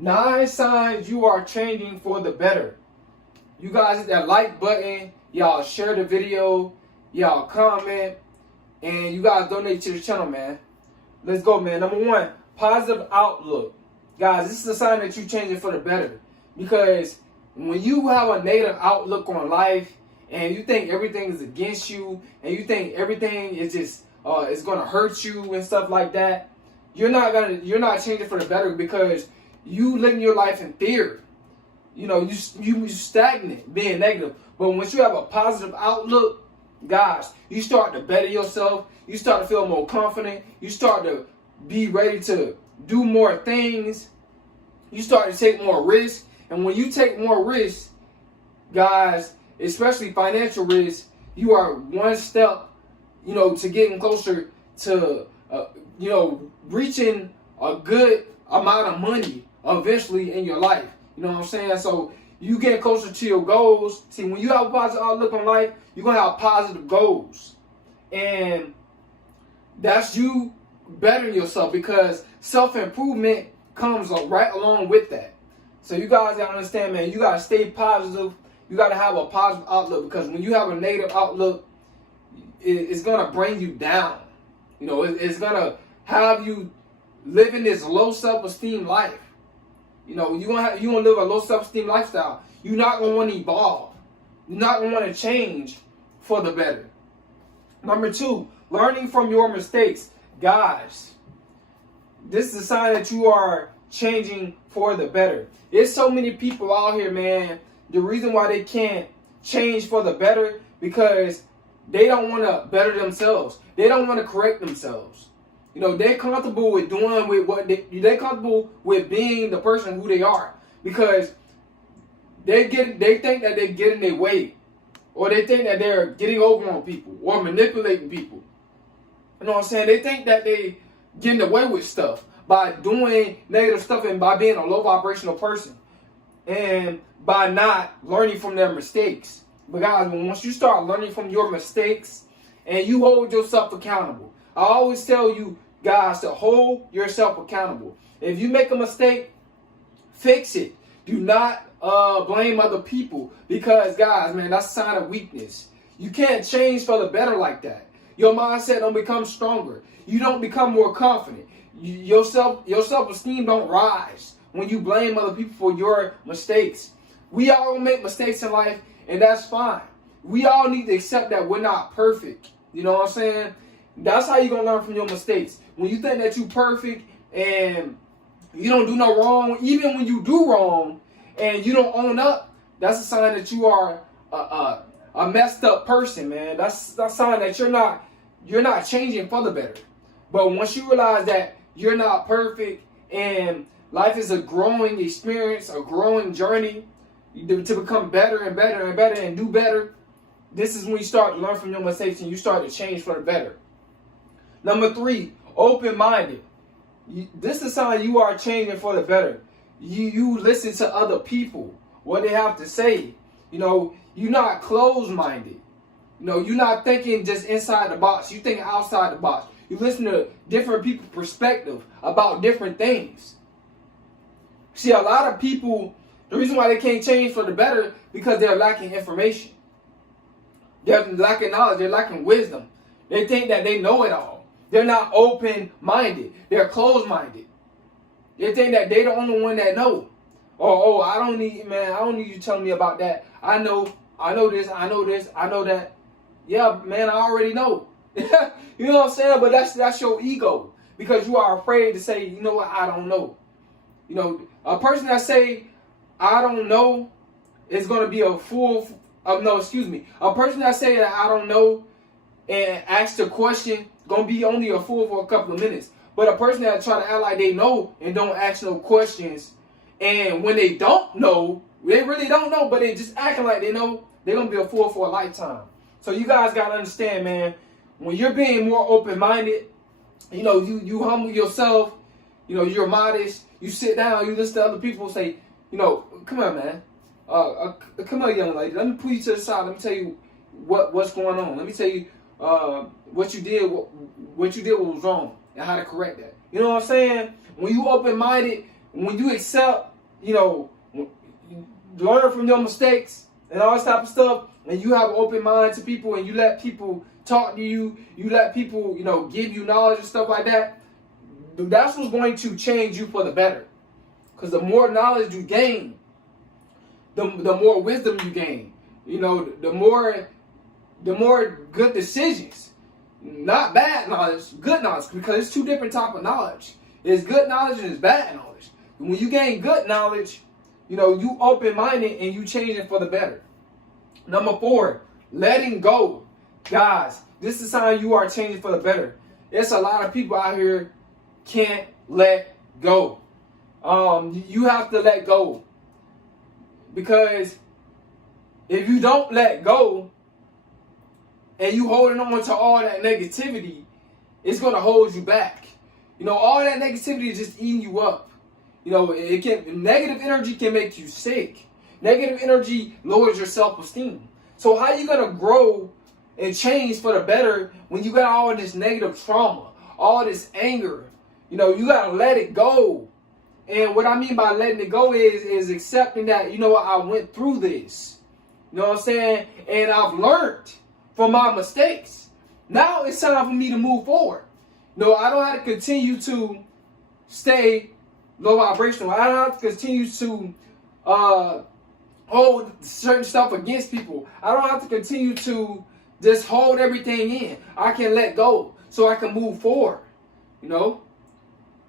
9 signs you are changing for the better. You guys hit that like button. Y'all share the video. Y'all comment. And you guys donate to the channel, man. Let's go, man. Number 1, positive outlook. Guys, this is a sign that you're changing for the better. Because when you have a negative outlook on life and you think everything is against you and you think everything is just is gonna hurt you and stuff like that, you're not changing for the better because you living your life in fear. You know, you stagnant, being negative. But once you have a positive outlook, guys, you start to better yourself. You start to feel more confident. You start to be ready to do more things. You start to take more risks. And when you take more risks, guys, especially financial risks, you are one step, to getting closer to, reaching a good amount of money eventually in your life. You know what I'm saying? So you get closer to your goals. See, when you have a positive outlook on life, you're going to have positive goals. And that's you bettering yourself because self-improvement comes right along with that. So you guys got to understand, man, you got to stay positive. You got to have a positive outlook because when you have a negative outlook, it's going to bring you down. It's going to have you living this low self-esteem life. You're gonna live a low self-esteem lifestyle. You're not gonna want to evolve. You're not gonna want to change for the better. Number 2, learning from your mistakes. Guys, this is a sign that you are changing for the better. There's so many people out here, man. The reason why they can't change for the better because they don't want to better themselves. They don't want to correct themselves. They're comfortable with doing with what they're comfortable with being the person who they are because they think that they're getting their way, or they think that they're getting over on people or manipulating people. You know what I'm saying? They think that they getting away with stuff by doing negative stuff and by being a low vibrational person and by not learning from their mistakes. But guys, once you start learning from your mistakes and you hold yourself accountable, I always tell you guys to hold yourself accountable. If you make a mistake, fix it. Do not blame other people because, guys, man, that's a sign of weakness. You can't change for the better like that. Your mindset don't become stronger. You don't become more confident. Your self-esteem don't rise when you blame other people for your mistakes. We all make mistakes in life, and that's fine. We all need to accept that we're not perfect. You know what I'm saying? That's how you're going to learn from your mistakes. When you think that you're perfect and you don't do no wrong, even when you do wrong and you don't own up, that's a sign that you are a messed up person, man. That's a sign that you're not changing for the better. But once you realize that you're not perfect and life is a growing experience, a growing journey to become better and better and better and do better, this is when you start to learn from your mistakes and you start to change for the better. Number 3, open-minded. This is a sign you are changing for the better. You listen to other people, what they have to say. You're not closed-minded. You're not thinking just inside the box. You think outside the box. You listen to different people's perspective about different things. See, a lot of people, the reason why they can't change for the better because they're lacking information. They're lacking knowledge. They're lacking wisdom. They think that they know it all. They're not open-minded. They're closed-minded. They think that they're the only one that know. I don't need you telling me about that. I know this, I know that. Yeah, man, I already know. You know what I'm saying? But that's your ego. Because you are afraid to say, you know what, I don't know. A person that say, I don't know, is going to be a fool. A person that say that I don't know and asks the question, going to be only a fool for a couple of minutes. But a person that try to act like they know and don't ask no questions, and when they don't know, they really don't know, but they just acting like they know, they're going to be a fool for a lifetime. So you guys got to understand, man, when you're being more open-minded, you humble yourself, you're modest, you sit down, you listen to other people say, come on, man. Come on, young lady. Let me put you to the side. Let me tell you what's going on. Let me tell you what you did what was wrong and how to correct that. You know what I'm saying? When you open-minded, when you accept you know, learn from your mistakes and all this type of stuff, and you have an open mind to people, and you let people talk to you, you let people, you know, give you knowledge and stuff like that, that's what's going to change you for the better. Because the more knowledge you gain, the more wisdom you gain. You know, the more good decisions. Not bad knowledge, good knowledge, because it's two different types of knowledge. It's good knowledge and it's bad knowledge. And when you gain good knowledge, you know, you open-minded and you change it for the better. Number 4, letting go. Guys, this is a sign you are changing for the better. There's a lot of people out here can't let go. You have to let go. Because if you don't let go and you holding on to all that negativity, it's going to hold you back. You know, all that negativity is just eating you up. You know, negative energy can make you sick. Negative energy lowers your self-esteem. So how are you going to grow and change for the better when you got all this negative trauma, all this anger? You know, you got to let it go. And what I mean by letting it go is accepting that, you know what, I went through this. You know what I'm saying? And I've learned from my mistakes. Now it's time for me to move forward. You know, I don't have to continue to stay low vibrational. I don't have to continue to hold certain stuff against people. I don't have to continue to just hold everything in. I can let go so I can move forward. You know,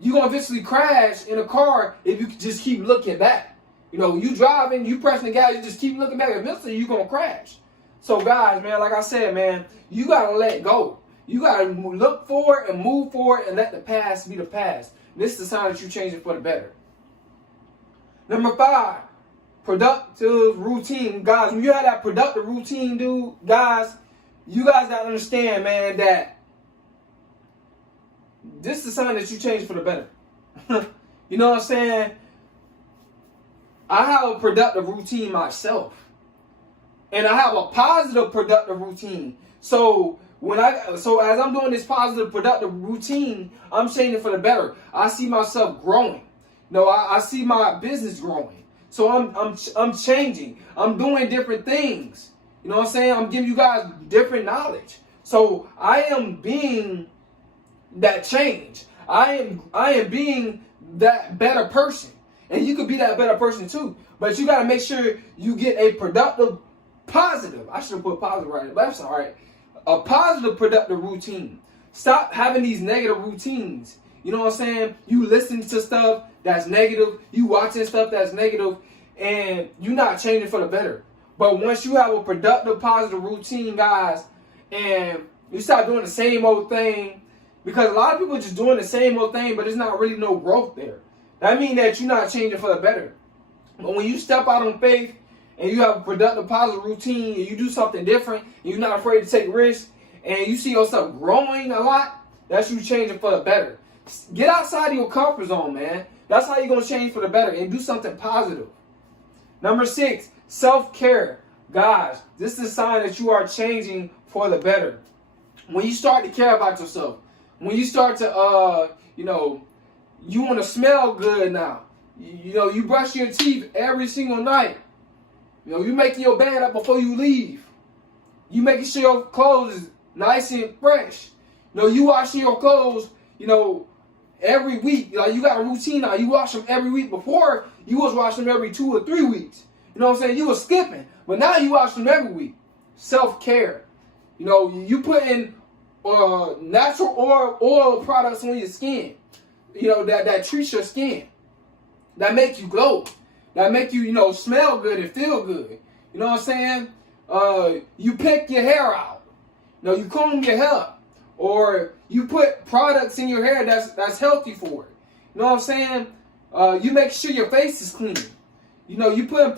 you're going to eventually crash in a car if you just keep looking back. You know, you driving, you pressing the gas, you just keep looking back. Eventually, you're going to crash. So, guys, man, like I said, man, you got to let go. You got to look forward and move forward and let the past be the past. This is the sign that you're changing for the better. Number 5, productive routine. Guys, when you have that productive routine, dude, guys, you guys got to understand, man, that this is the sign that you change for the better. You know what I'm saying? I have a productive routine myself. And I have a positive productive routine. So as I'm doing this positive productive routine, I'm changing for the better. I see myself growing. You know, I see my business growing. So I'm changing. I'm doing different things. You know what I'm saying? I'm giving you guys different knowledge. So I am being that change. I am being that better person. And you could be that better person too. But you got to make sure you get a productive, positive. I should have put positive right there, but that's all right. A positive, productive routine. Stop having these negative routines. You know what I'm saying? You listen to stuff that's negative. You watching stuff that's negative. And you're not changing for the better. But once you have a productive, positive routine, guys, and you start doing the same old thing, because a lot of people are just doing the same old thing, but there's not really no growth there. That means that you're not changing for the better. But when you step out on faith and you have a productive, positive routine and you do something different, and you're not afraid to take risks, and you see yourself growing a lot, that's you changing for the better. Get outside of your comfort zone, man. That's how you're going to change for the better and do something positive. Number 6, self-care. Guys, this is a sign that you are changing for the better. When you start to care about yourself, when you start to, you want to smell good now. You know, you brush your teeth every single night. You know, you making your bed up before you leave. You making sure your clothes is nice and fresh. You know, you washing your clothes, you know, every week. Like, you got a routine now. You wash them every week. Before, you was washing them every 2 or 3 weeks. You know what I'm saying? You was skipping. But now you wash them every week. Self-care. You know, you put in natural oil products on your skin. You know, that treats your skin. That make you glow. That make you, smell good and feel good. You know what I'm saying? You pick your hair out. You know, you comb your hair. Or you put products in your hair that's healthy for it. You know what I'm saying? You make sure your face is clean. You know, you put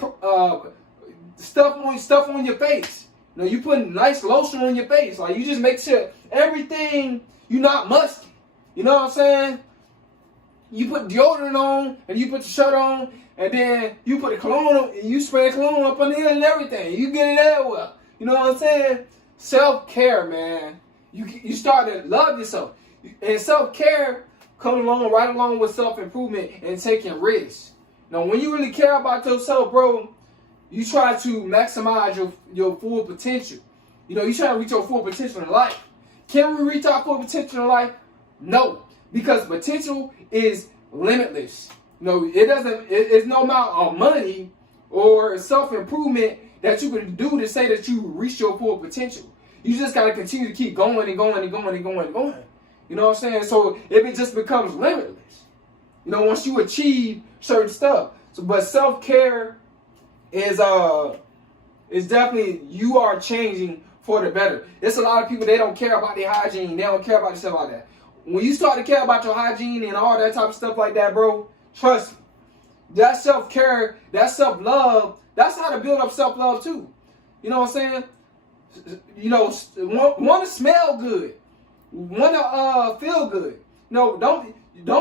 stuff on your face. You know, you put nice lotion on your face. Like, you just make sure everything, you're not musky. You know what I'm saying? You put deodorant on, and you put the shirt on, and then you put the cologne on, and you spray the cologne up on the and everything. You get it everywhere. You know what I'm saying? Self-care, man. You start to love yourself. And self-care comes right along with self-improvement and taking risks. You Now, when you really care about yourself, bro, you try to maximize your full potential. You know, you try to reach your full potential in life. Can we reach our full potential in life? No, because potential is limitless. You know, it's no amount of money or self-improvement that you can do to say that you reach your full potential. You just got to continue to keep going and going and going and going and going. You know what I'm saying? So it just becomes limitless. You know, once you achieve certain stuff. So, but self-care is definitely, you are changing for the better. There's a lot of people, they don't care about their hygiene. They don't care about stuff like that. When you start to care about your hygiene and all that type of stuff like that, bro, trust me, that self-care, that self-love, that's how to build up self-love too. You know what I'm saying? You know, want to smell good, want to feel good. No, don't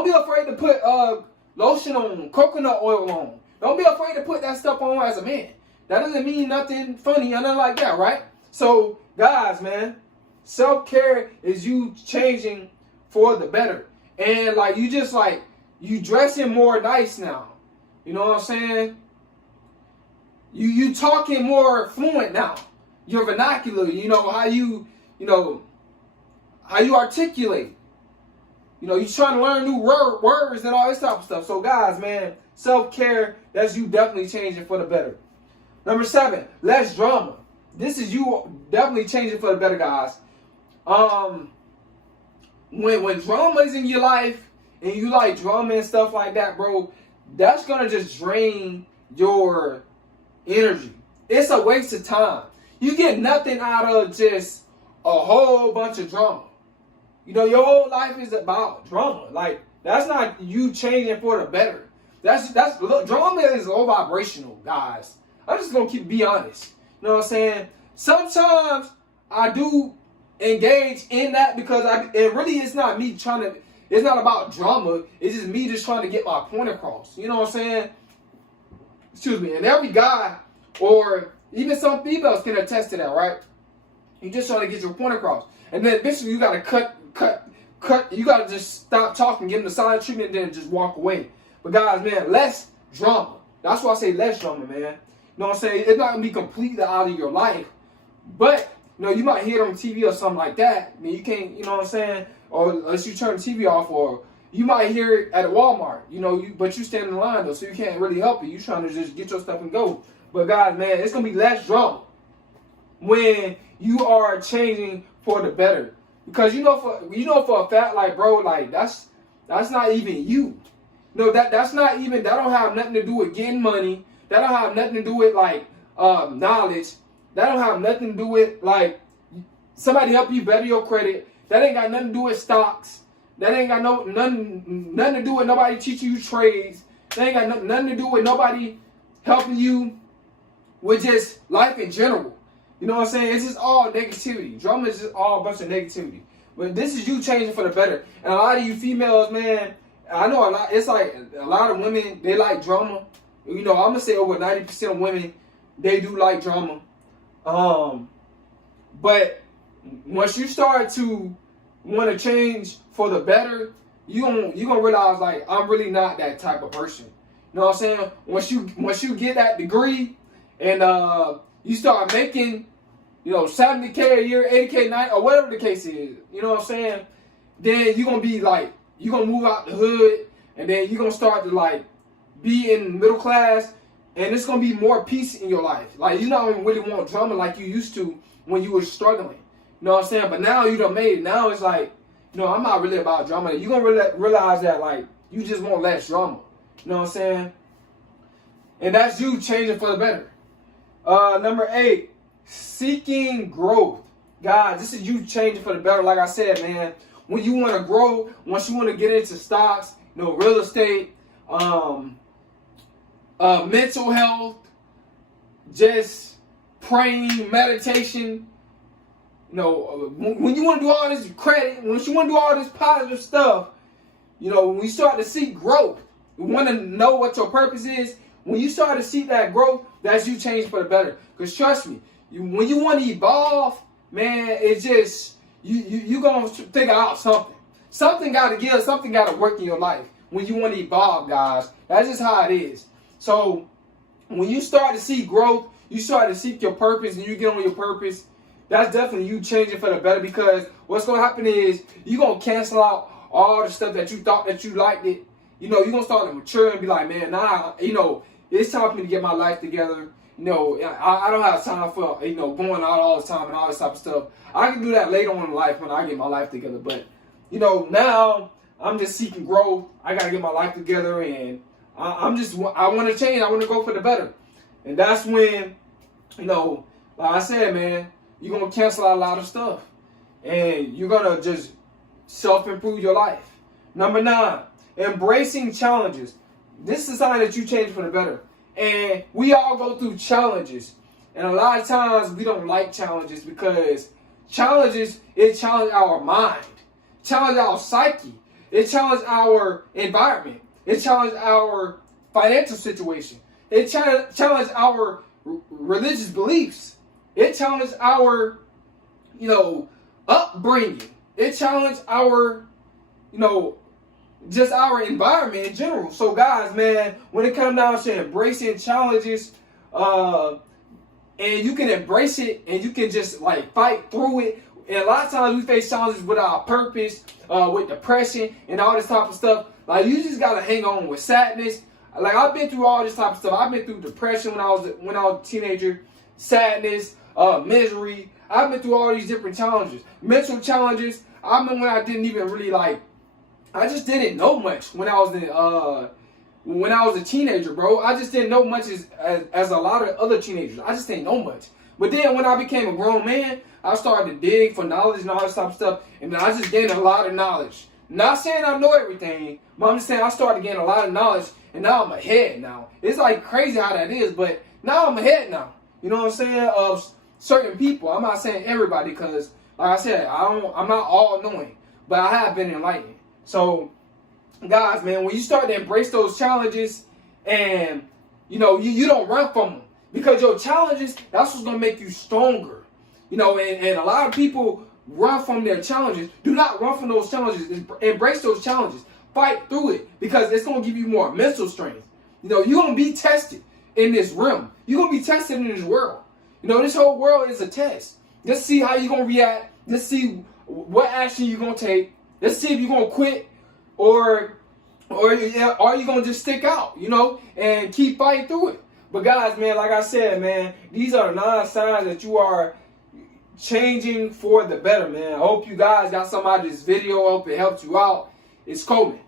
be afraid to put lotion on, coconut oil on. Don't be afraid to put that stuff on as a man. That doesn't mean nothing funny or nothing like that, right? So, guys, man, self-care is you changing for the better. And, like, you dressing more nice now. You know what I'm saying? You talking more fluent now. Your vernacular, you know, how you articulate. You know, you trying to learn new words and all this type of stuff. So, guys, man, self-care, that's you definitely changing for the better. Number 7, less drama. This is you definitely changing for the better, guys. When drama is in your life and you like drama and stuff like that, bro, that's gonna just drain your energy. It's a waste of time. You get nothing out of just a whole bunch of drama. You know, your whole life is about drama. Like, that's not you changing for the better. Look, drama is low vibrational, guys. I'm just gonna be honest. You know what I'm saying? Sometimes I do engage in that because it's not me trying to, it's not about drama. It's just me just trying to get my point across. You know what I'm saying? Excuse me. And every guy or even some females can attest to that, right? You just trying to get your point across. And then eventually you gotta cut. You gotta just stop talking, give them the silent treatment, and then just walk away. But guys, man, less drama. That's why I say less drama, man. You know what I'm saying? It's not gonna be completely out of your life, but you know, you might hear it on TV or something like that. I mean, you can't, you know what I'm saying? Or unless you turn the TV off, or you might hear it at a Walmart, you know, but you stand in line though, so you can't really help it. You trying to just get your stuff and go. But guys, man, it's gonna be less drama when you are changing for the better. Because you know for a fact, like, bro, like that's not even you. No, that's not even, that don't have nothing to do with getting money. That don't have nothing to do with like knowledge. That don't have nothing to do with like somebody help you better your credit. That ain't got nothing to do with stocks. That ain't got nothing to do with nobody teaching you trades. That ain't got nothing to do with nobody helping you with just life in general. You know what I'm saying? It's just all negativity. Drama is just all a bunch of negativity. But this is you changing for the better. And a lot of you females, man, I know a lot. It's like a lot of women, they like drama. You know, I'm gonna say over 90% of women, they do like drama. But once you start to want to change for the better, you gonna realize, like, I'm really not that type of person. You know what I'm saying? Once you get that degree and you start making, you know, 70K a year, 80K a night, or whatever the case is, you know what I'm saying? Then you're gonna be like, you're gonna move out the hood, and then you're gonna start to like be in middle class, and it's gonna be more peace in your life. Like, you don't really want drama like you used to when you were struggling. You know what I'm saying? But now you done made it. Now it's like, you know, I'm not really about drama. You're gonna realize that, like, you just want less drama. You know what I'm saying? And that's you changing for the better. Number 8, seeking growth. Guys, this is you changing for the better. Like I said, man, when you want to grow, once you want to get into stocks, you know, real estate, mental health, just praying, meditation, you know, when you want to do all this credit, when you want to do all this positive stuff, you know, when you start to seek growth, you want to know what your purpose is. When you start to seek that growth, that's you changing for the better. Because trust me, when you want to evolve, man, it's just, you going to figure out something. Something got to give, something got to work in your life when you want to evolve, guys. That's just how it is. So when you start to see growth, you start to seek your purpose, and you get on your purpose, that's definitely you changing for the better, because what's going to happen is you're going to cancel out all the stuff that you thought that you liked it. You know, you're going to start to mature and be like, man, nah, you know, it's time for me to get my life together. You know, I don't have time for, you know, going out all the time and all this type of stuff. I can do that later on in life when I get my life together. But, you know, now I'm just seeking growth. I got to get my life together, and I want to change. I want to go for the better. And that's when, you know, like I said, man, you're going to cancel out a lot of stuff. And you're going to just self-improve your life. Number 9, embracing challenges. This is a sign that you change for the better. And we all go through challenges. And a lot of times we don't like challenges, because challenges, it challenges our mind, challenge our psyche, it challenges our environment, it challenges our financial situation, it challenges our religious beliefs, it challenges our, you know, upbringing, it challenges our, you know, just our environment in general. So guys, man, when it comes down to embracing challenges, and you can embrace it, and you can just like fight through it. And a lot of times we face challenges with our purpose, with depression and all this type of stuff. Like, you just gotta hang on with sadness. Like, I've been through all this type of stuff. I've been through depression when I was a teenager, sadness, misery. I've been through all these different challenges, mental challenges. I remember when I didn't even really like. I just didn't know much when I was a teenager, bro. I just didn't know much as a lot of other teenagers. I just didn't know much. But then when I became a grown man, I started to dig for knowledge and all this type of stuff, and I just gained a lot of knowledge. Not saying I know everything, but I'm just saying I started to gain a lot of knowledge, and now I'm ahead now. It's like crazy how that is, but now I'm ahead now. You know what I'm saying? Of certain people. I'm not saying everybody, because like I said, I'm not all knowing, but I have been enlightened. So, guys, man, when you start to embrace those challenges, and you know, you don't run from them, because your challenges, that's what's gonna make you stronger. You know, and a lot of people run from their challenges. Do not run from those challenges. Embrace those challenges. Fight through it, because it's gonna give you more mental strength. You know, you're gonna be tested in this realm. You're gonna be tested in this world. You know, this whole world is a test. Let's see how you're gonna react. Let's see what action you're gonna take. Let's see if you're gonna quit, or are you gonna just stick out, you know, and keep fighting through it. But guys, man, like I said, man, these are the 9 signs that you are changing for the better, man. I hope you guys got some out of this video. I hope it helped you out. It's Coleman.